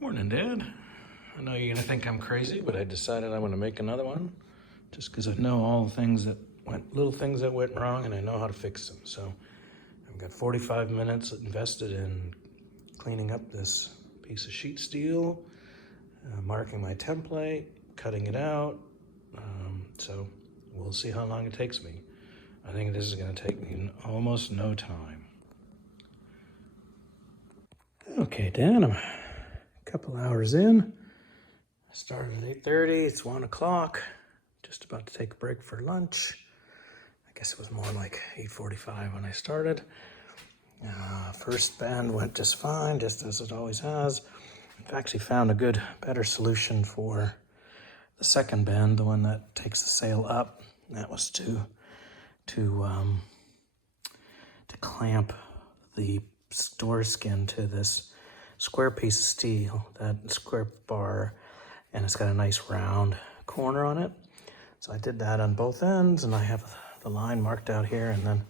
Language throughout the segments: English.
Morning, Dad. I know you're gonna think I'm crazy, but I decided I'm gonna make another one just because I know all the things that little things that went wrong, and I know how to fix them. So I've got 45 minutes invested in cleaning up this piece of sheet steel, marking my template, cutting it out. So we'll see how long it takes me. I think this is gonna take me almost no time. Okay, Dan, I'm a couple hours in. I started at 8:30, it's 1 o'clock. Just about to take a break for lunch. I guess it was more like 8:45 when I started. First bend went just fine, just as it always has. I've actually found a better solution for the second bend, the one that takes the sail up. That was to clamp the Doorskin to this square piece of steel, that square bar, and it's got a nice round corner on it. So I did that on both ends, and I have the line marked out here, and then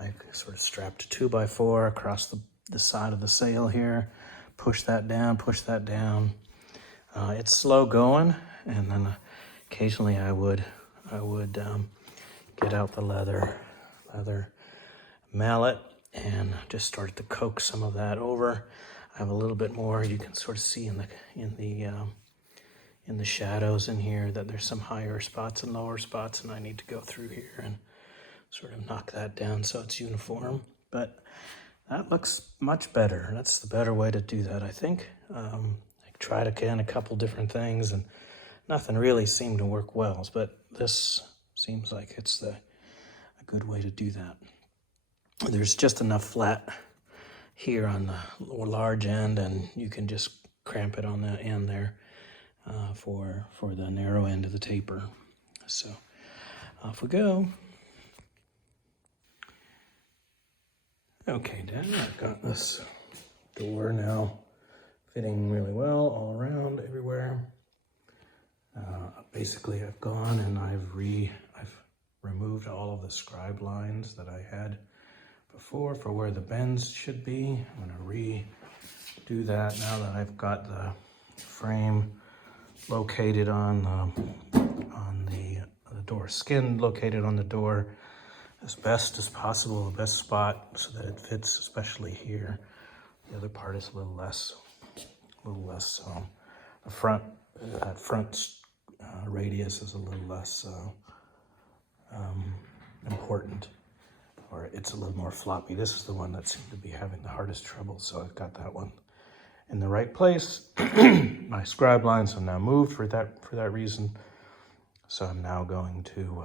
I sort of strapped a 2x4 across the side of the sail here, push that down. It's slow going, and then occasionally I would get out the leather mallet and just started to coax some of that over. I have a little bit more. You can sort of see in the shadows in here that there's some higher spots and lower spots, and I need to go through here and sort of knock that down so it's uniform. But that looks much better. That's the better way to do that, I think. I tried again a couple different things, and nothing really seemed to work well. But this seems like it's a good way to do that. There's just enough flat here on the large end, and you can just cramp it on the end there for the narrow end of the taper. So off we go. Okay, Dad, I've got this door now fitting really well all around, everywhere. Basically, I've gone and I've removed all of the scribe lines that I had before for where the bends should be. I'm gonna redo that now that I've got the frame located on the door skin, located on the door as best as possible, the best spot so that it fits, especially here. The other part is a little less. The front radius is a little less important, or it's a little more floppy. This is the one that seemed to be having the hardest trouble, so I've got that one in the right place. My scribe lines have now moved for that reason, so I'm now going to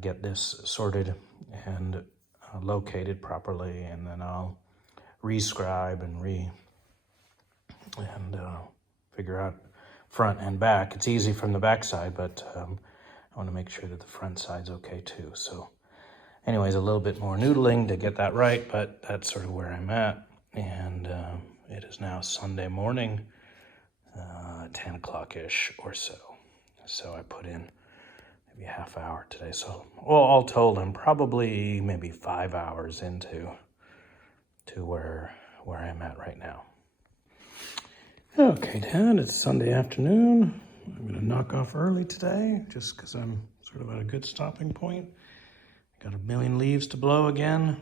get this sorted and located properly, and then I'll rescribe and figure out front and back. It's easy from the back side, but I want to make sure that the front side's okay too. So anyways, a little bit more noodling to get that right, but that's sort of where I'm at. And it is now Sunday morning, 10 o'clock-ish or so. So I put in maybe a half hour today. So all told, I'm probably maybe 5 hours into where I'm at right now. Okay, Dad, it's Sunday afternoon. I'm gonna knock off early today just because I'm sort of at a good stopping point. Got a million leaves to blow again.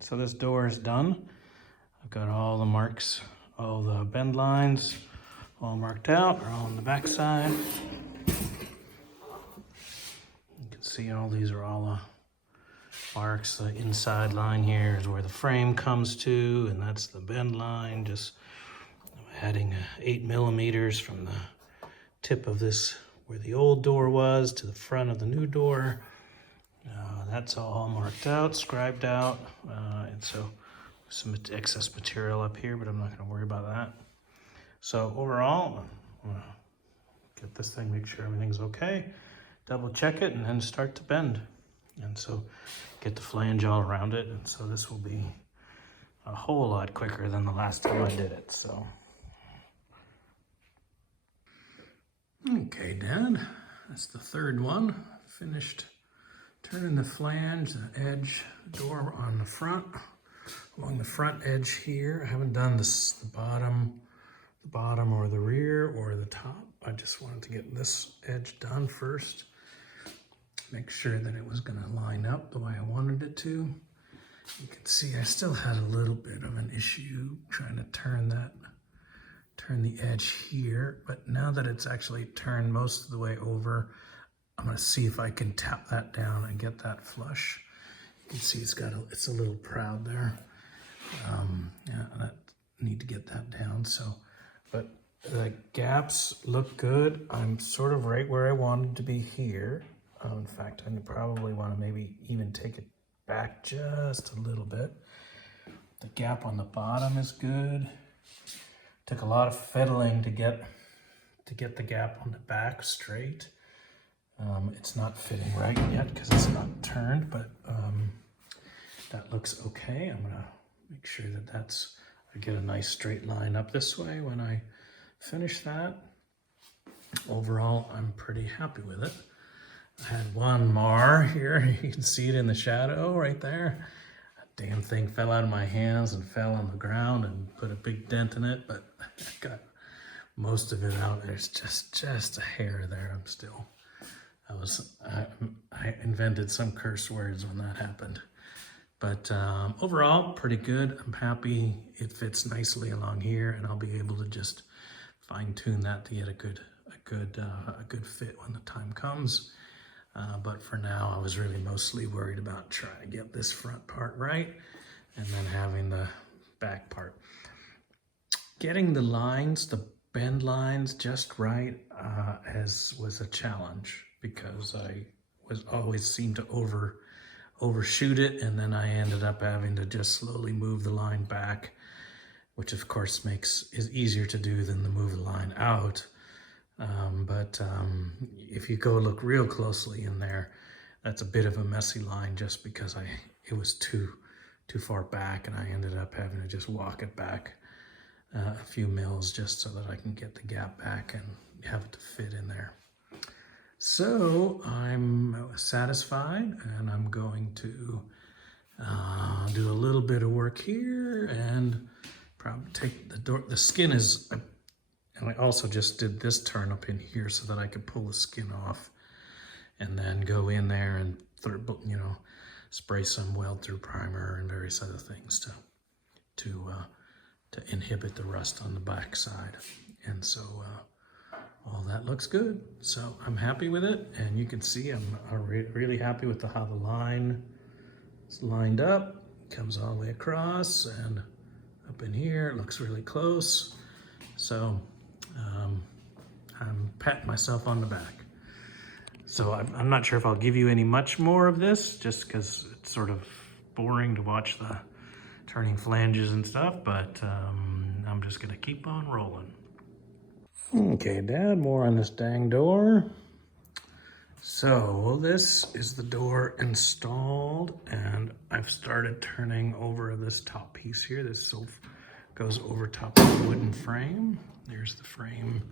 So this door is done. I've got all the marks, all the bend lines all marked out, are all on the back side. You can see all these are all marks. The inside line here is where the frame comes to, and that's the bend line. Just adding 8 millimeters from the tip of this, where the old door was, to the front of the new door. That's all marked out, scribed out, and so some excess material up here, but I'm not going to worry about that. So overall, I'm going to get this thing, make sure everything's okay, double check it, and then start to bend. And so get the flange all around it, and so this will be a whole lot quicker than the last time I did it. So okay, Dad, that's the third one. Finished turning the flange, the edge door on the front. along the front edge here. I haven't done this, the bottom or the rear or the top. I just wanted to get this edge done first. Make sure that it was gonna line up the way I wanted it to. You can see I still had a little bit of an issue trying to turn the edge here, but now that it's actually turned most of the way over, I'm gonna see if I can tap that down and get that flush. You can see it's a little proud there. Yeah, I need to get that down. So, but the gaps look good. I'm sort of right where I wanted to be here. In fact, I probably want to maybe even take it back just a little bit. The gap on the bottom is good. Took a lot of fiddling to get the gap on the back straight. It's not fitting right yet because it's not turned, but that looks okay. I'm gonna make sure that I get a nice straight line up this way when I finish that. Overall, I'm pretty happy with it. I had one mar here. You can see it in the shadow right there. That damn thing fell out of my hands and fell on the ground and put a big dent in it, but I got most of it out. There's just a hair there. I invented some curse words when that happened. But overall, pretty good. I'm happy. It fits nicely along here, and I'll be able to just fine tune that to get a good fit when the time comes. But for now, I was really mostly worried about trying to get this front part right and then having the back part. Getting the lines, the bend lines just right was a challenge because I always seemed to overshoot it, and then I ended up having to just slowly move the line back, which of course is easier to do than to move the line out. But if you go look real closely in there, that's a bit of a messy line just because it was too far back, and I ended up having to just walk it back a few mils just so that I can get the gap back and have it to fit in there. So I'm satisfied, and I'm going to do a little bit of work here and probably take the skin is. And I also just did this turn up in here so that I could pull the skin off and then go in there and spray some weld-through primer and various other things to inhibit the rust on the back side. And so all that looks good. So I'm happy with it, and you can see I'm really happy with how the line is lined up. Comes all the way across and up in here. It looks really close. So I'm patting myself on the back. So I'm not sure if I'll give you much more of this, just because it's sort of boring to watch the turning flanges and stuff, but I'm just gonna keep on rolling. Okay, Dad, more on this dang door. So this is the door installed, and I've started turning over this top piece here. This goes over top of the wooden frame. There's the frame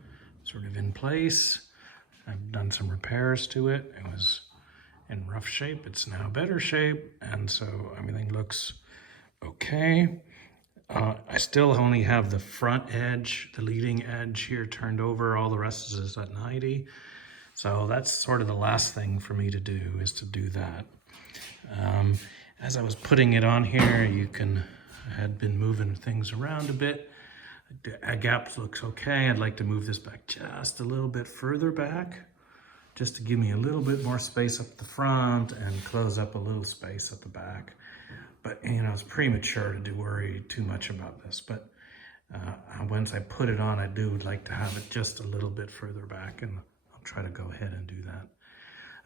sort of in place. I've done some repairs to it. It was in rough shape. It's now better shape, and so everything looks okay. I still only have the front edge, the leading edge here turned over. All the rest is at 90. So that's sort of the last thing for me to do, is to do that. As I was putting it on here, I had been moving things around a bit. A gap looks okay. I'd like to move this back just a little bit further back, just to give me a little bit more space up the front and close up a little space at the back. But it's premature to worry too much about this. But once I put it on, I would like to have it just a little bit further back, and I'll try to go ahead and do that.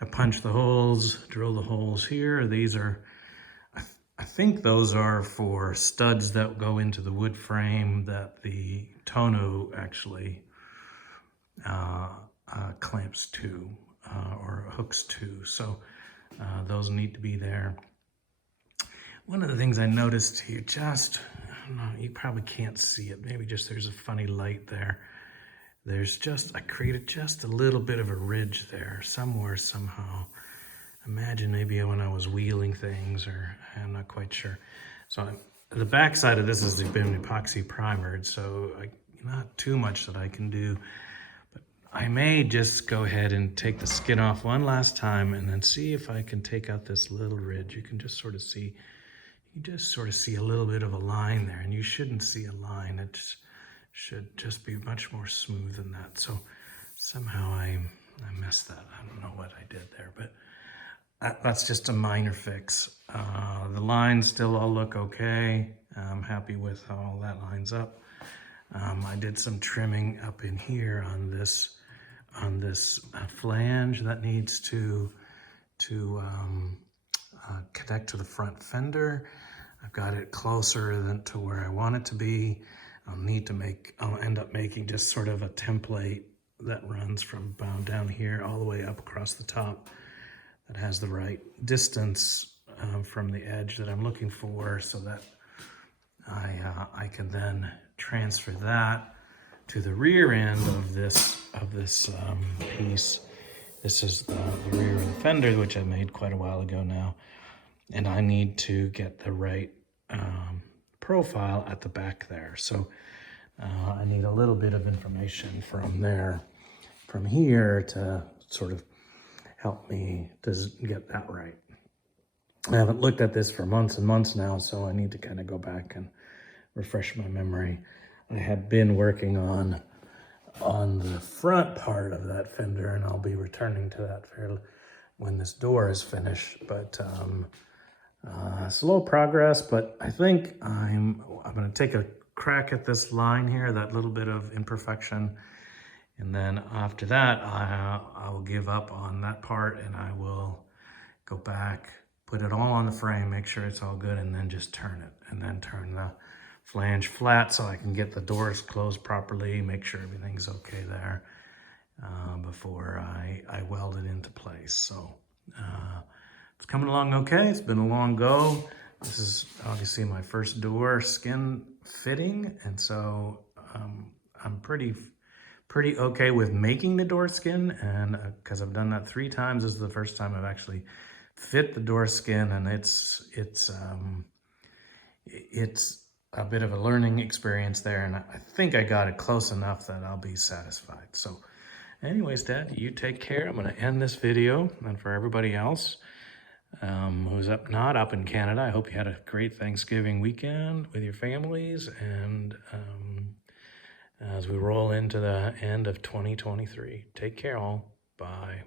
I punch the holes, drill the holes here. These are, I think those are for studs that go into the wood frame that the tonneau actually clamps to or hooks to. So those need to be there. One of the things I noticed here, I don't know, you probably can't see it. Maybe just there's a funny light there. I created just a little bit of a ridge there somewhere, somehow. Imagine maybe when I was wheeling things, or I'm not quite sure. So the back side of this has been epoxy primered, so not too much that I can do. But I may just go ahead and take the skin off one last time and then see if I can take out this little ridge. You can just sort of see, a little bit of a line there, and you shouldn't see a line. It should just be much more smooth than that. So somehow I messed that. I don't know what I did there, but that's just a minor fix. The lines still all look okay. I'm happy with how all that lines up. I did some trimming up in here on this flange that needs to connect to the front fender. I've got it closer to where I want it to be. I'll end up making just sort of a template that runs from down here all the way up across the top, that has the right distance from the edge that I'm looking for, so that I can then transfer that to the rear end of this piece. This is the rear of the fender, which I made quite a while ago now, and I need to get the right profile at the back there. So I need a little bit of information from here to sort of help me to get that right. I haven't looked at this for months and months now, so I need to kind of go back and refresh my memory. I had been working on the front part of that fender, and I'll be returning to that when this door is finished. But slow progress, but I think I'm going to take a crack at this line here, that little bit of imperfection. And then after that, I will give up on that part, and I will go back, put it all on the frame, make sure it's all good, and then just turn it. And then turn the flange flat so I can get the doors closed properly, make sure everything's okay there before I weld it into place. So it's coming along okay. It's been a long go. This is obviously my first door skin fitting, and so I'm pretty okay with making the door skin, and because I've done that 3 times. This is the first time I've actually fit the door skin, and it's a bit of a learning experience there, and I think I got it close enough that I'll be satisfied. So anyways, Dad, you take care. I'm going to end this video, and for everybody else who's not up in Canada, I hope you had a great Thanksgiving weekend with your families, and as we roll into the end of 2023. Take care all. Bye.